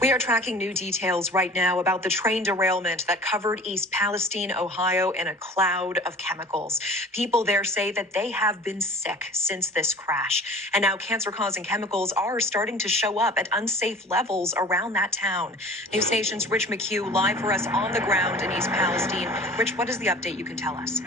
We are tracking new details right now about the train derailment that covered East Palestine, Ohio, in a cloud of chemicals. People there say that they have been sick since this crash. And now cancer-causing chemicals are starting to show up at unsafe levels around that town. NewsNation's Rich McHugh live for us on the ground in East Palestine. Rich, what is the update you can tell us?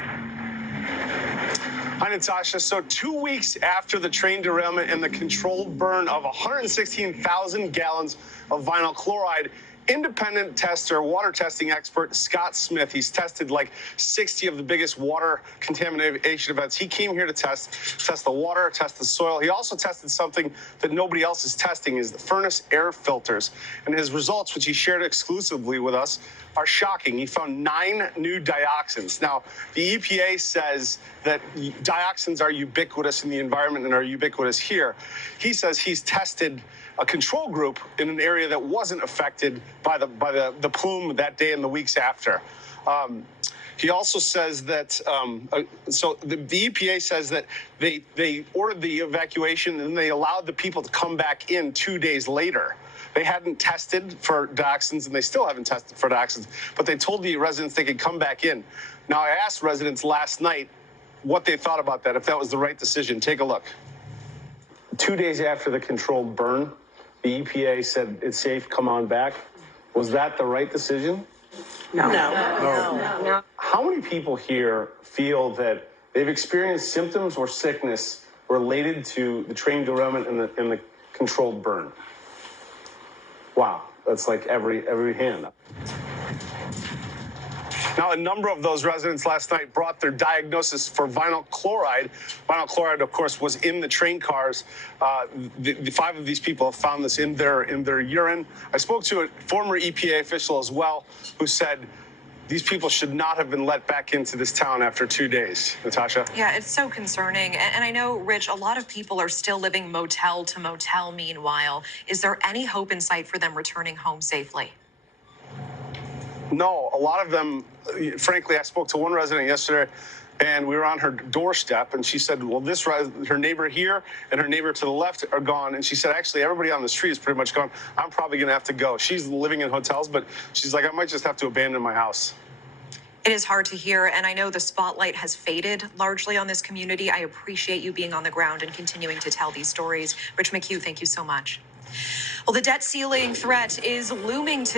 Hi, Natasha. So 2 weeks after the train derailment and the controlled burn of 116,000 gallons of vinyl chloride, independent tester, water testing expert Scott Smith, he's tested like 60 of the biggest water contamination events. He came here to test the water, test the soil. He also tested something that nobody else is testing, is the furnace air filters. And his results, which he shared exclusively with us, are shocking. He found 9 new dioxins. Now, the EPA says that dioxins are ubiquitous in the environment and are ubiquitous here. He says he's tested a control group in an area that wasn't affected by the plume that day and the weeks after. He also says that, so the EPA says that they ordered the evacuation and they allowed the people to come back in 2 days later. They hadn't tested for dioxins, and they still haven't tested for dioxins, but they told the residents they could come back in. Now, I asked residents last night what they thought about that, if that was the right decision. Take a look. 2 days after the controlled burn, the EPA said it's safe, come on back. Was that the right decision? No. How many people here feel that they've experienced symptoms or sickness related to the train derailment and the controlled burn? Wow, that's like every hand. Now, a number of those residents last night brought their diagnosis for vinyl chloride. Vinyl chloride, of course, was in the train cars. The 5 of these people have found this in their urine. I spoke to a former EPA official as well, who said these people should not have been let back into this town after 2 days. Natasha? Yeah, it's so concerning. And I know, Rich, a lot of people are still living motel to motel meanwhile. Is there any hope in sight for them returning home safely? No, a lot of them, frankly, I spoke to one resident yesterday, and we were on her doorstep, and she said, well, her neighbor here and her neighbor to the left are gone. And she said, actually, everybody on the street is pretty much gone. I'm probably going to have to go. She's living in hotels, but she's like, I might just have to abandon my house. It is hard to hear, and I know the spotlight has faded largely on this community. I appreciate you being on the ground and continuing to tell these stories. Rich McHugh, thank you so much. Well, the debt ceiling threat is looming today.